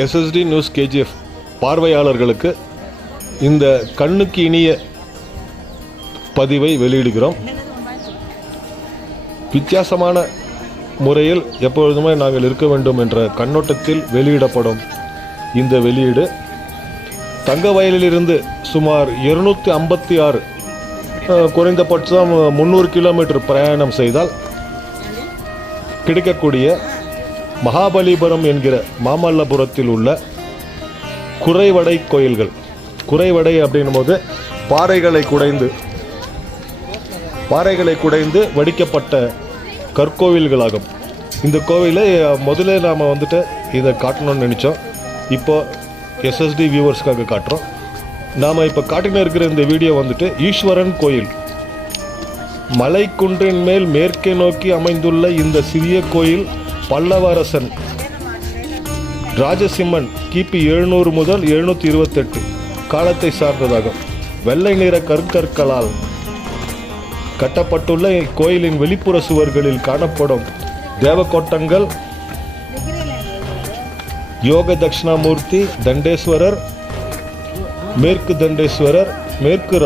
SSD news KGF பார்வையாளர்களுக்கு இந்த கண்ணுக்கு இனிய பதிவை வெளியிடுகிறோம். வித்தியாசமான முறையில் எப்பொழுதுமே நாங்கள் இருக்க வேண்டும் என்ற கண்ணோட்டத்தில் வெளியிடப்படும் இந்த வெளியீடு தங்கவயலிலிருந்து சுமார் 256 குறைந்தபட்சம் 300 கிலோமீட்டர் பிரயாணம் செய்தால் கிடைக்கக்கூடிய மகாபலிபுரம் என்கிற மாமல்லபுரத்தில் உள்ள குறைவடை கோயில்கள். குறைவடை அப்படின்னும் போது பாறைகளை குடைந்து வடிக்கப்பட்ட கற்கோவில்களாகும். இந்த கோவிலை முதல்ல நாம் இதை காட்டணும்னு நினச்சோம். இப்போ SSD வியூவர்ஸ்க்காக காட்டுறோம். நாம் இப்போ காட்டின இருக்கிற இந்த வீடியோ ஈஸ்வரன் கோயில். மலைக்குன்றின் மேல் மேற்கே நோக்கி அமைந்துள்ள இந்த சிறிய கோயில் பல்லவ அரசன் ராஜசிம்மன் கிபி 700 முதல் 728 காலத்தை சார்ந்ததாகும். வெள்ளை நிற கற்களால் கட்டப்பட்டுள்ள கோயிலின் வெளிப்புற சுவர்களில் காணப்படும் தேவக்கோட்டங்கள், யோக தட்சிணாமூர்த்தி, தண்டேஸ்வரர், மேற்கு தண்டேஸ்வரர், மேற்கு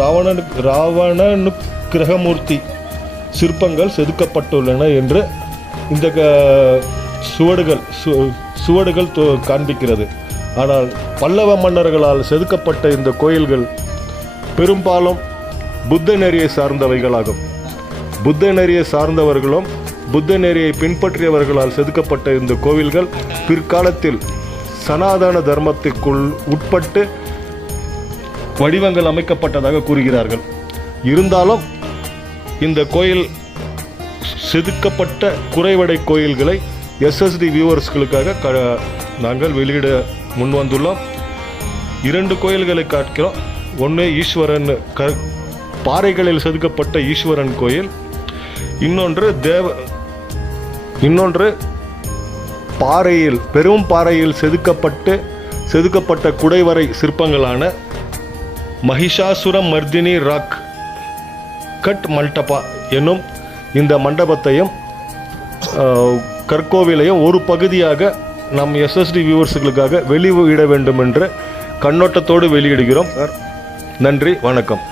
ராவணனுக்கிரகமூர்த்தி சிற்பங்கள் செதுக்கப்பட்டுள்ளன என்று இந்த சுவடுகள் காண்பிக்கிறது. ஆனால் பல்லவ மன்னர்களால் செதுக்கப்பட்ட இந்த கோயில்கள் பெரும்பாலும் புத்த நெறியை சார்ந்தவைகளாகும். புத்த நெறியை சார்ந்தவர்களும் புத்த நெறியை பின்பற்றியவர்களால் செதுக்கப்பட்ட இந்த கோவில்கள் பிற்காலத்தில் சனாதன தர்மத்திற்குள் உட்பட்டு வடிவங்கள் அமைக்கப்பட்டதாக கூறுகிறார்கள். இருந்தாலும் இந்த கோயில் செதுக்கப்பட்ட குறைவடை கோயில்களை SSD வியூவர்ஸ்களுக்காக நாங்கள் வெளியிட முன்வந்துள்ளோம். 2 கோயில்களை காட்டுகிறோம். ஒன்று ஈஸ்வரன் பாறைகளில் செதுக்கப்பட்ட ஈஸ்வரன் கோயில், இன்னொன்று பாறையில் பெரும் பாறையில் செதுக்கப்பட்ட குடைவரை சிற்பங்களான மகிஷாசுர மர்தினி ராக் கட் மண்டபா என்னும் இந்த மண்டபத்தையும் கற்கோவிலையும் ஒரு பகுதியாக நம் SSD வியூவர்ஸுகளுக்காக வெளியிட வேண்டும் என்ற கண்ணோட்டத்தோடு வெளியிடுகிறோம். நன்றி, வணக்கம்.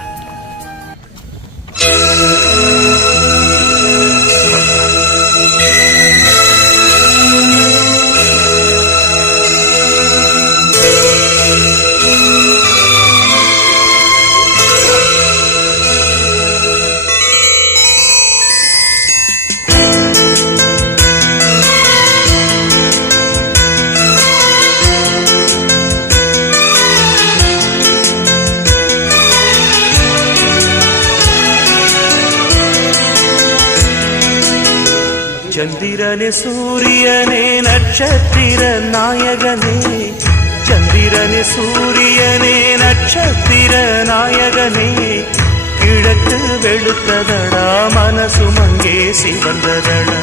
சந்திரனே சூரியனே நட்சத்திர நாயகனே, சந்திரனே சூரியனே நட்சத்திர நாயகனே, கிழக்கு வெளுத்ததடா மனசு மங்கே சிவந்ததடா,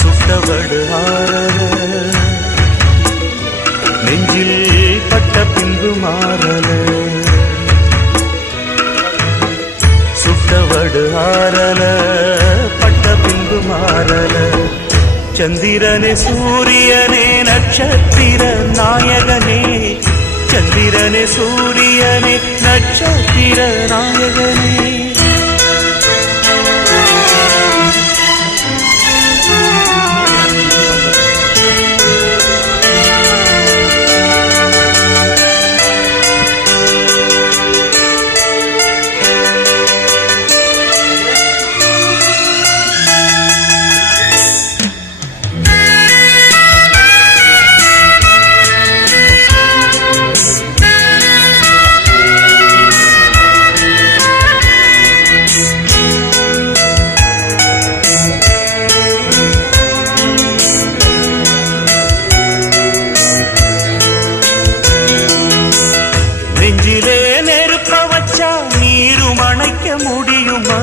சுட்டவடு ஆரல நெஞ்சில் பட்ட பின்பு மாறல, சுட்டவடு ஆரல பட்ட பின்பு மாறல. சந்திரனே சூரியனே நட்சத்திர நாயகனே, சந்திரனே சூரியனே நட்சத்திர நாயகனே. நெஞ்சிலே நெருப்ப வச்சா நீரும் அணைக்க முடியுமா,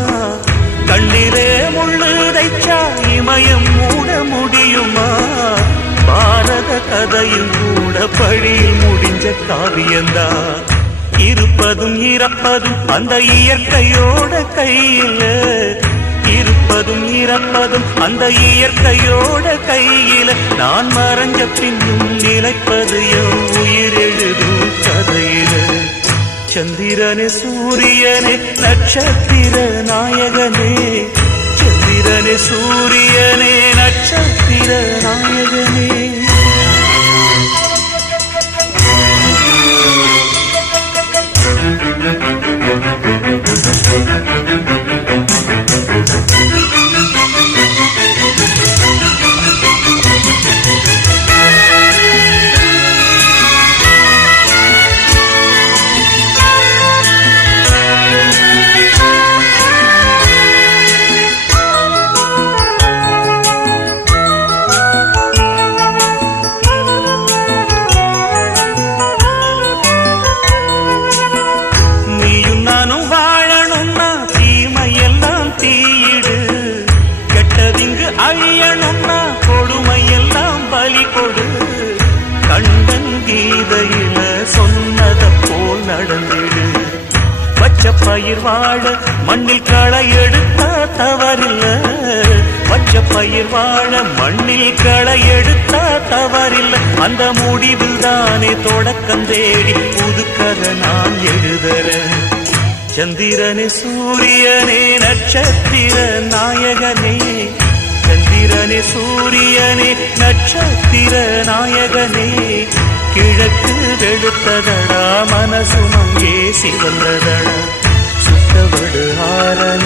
கண்ணிலே முள்ளு தைச்சா இமயம் மூட முடியுமா, பாரத கதையில் கூட பழியில் முடிஞ்ச காவியந்தான், இருப்பதும் இறப்பதும் அந்த இயற்கையோட கையில், இருப்பதும் இறப்பதும் அந்த இயற்கையோட கையில், நான் மறைஞ்ச பின்னும் நிலைப்பது சந்திரனே சூரியனே நட்சத்திர நாயகனே, சந்திரனே சூரியனே நட்சத்திர நாயகனே. அழியணும்னா கொடுமையெல்லாம் பலி கொடு, கண்ணன் கீதையில சொன்னத போல் நடந்திடு. பச்ச பயிர் வாழ மண்ணில் களை எடுத்தா தவறில்ல, பச்ச பயிர் வாழ மண்ணில் களை எடுத்தா தவறில்ல. அந்த முடிவில் தானே தொடக்கம் தேடி புதுக்கதை நான் எழுதுறேன். சந்திரனே சூரியனே நட்சத்திர நாயகனே, சந்திரனே சூரியனே நட்சத்திர நாயகனே. கிழக்கு வெளுத்ததடா மனசு அங்கே சிவந்ததடா, சுட்டவடு ஆரல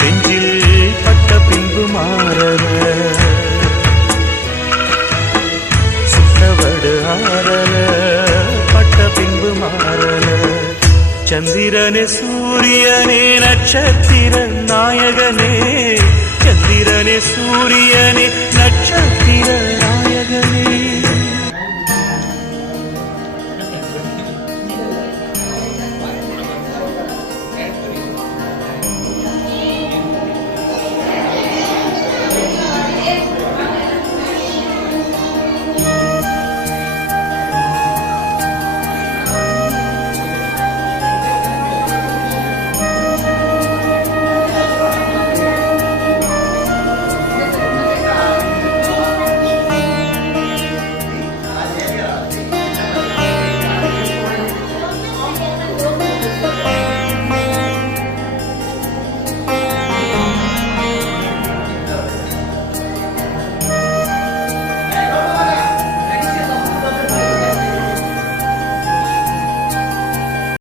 நெஞ்சில் பட்ட பின்பு மாறல, சுட்டவடு ஆரல பட்ட பின்பு மாறல. சந்திரனே சூரியனே நட்சத்திர நாயகனே, சந்திரனே சூரியனே நட்சத்திர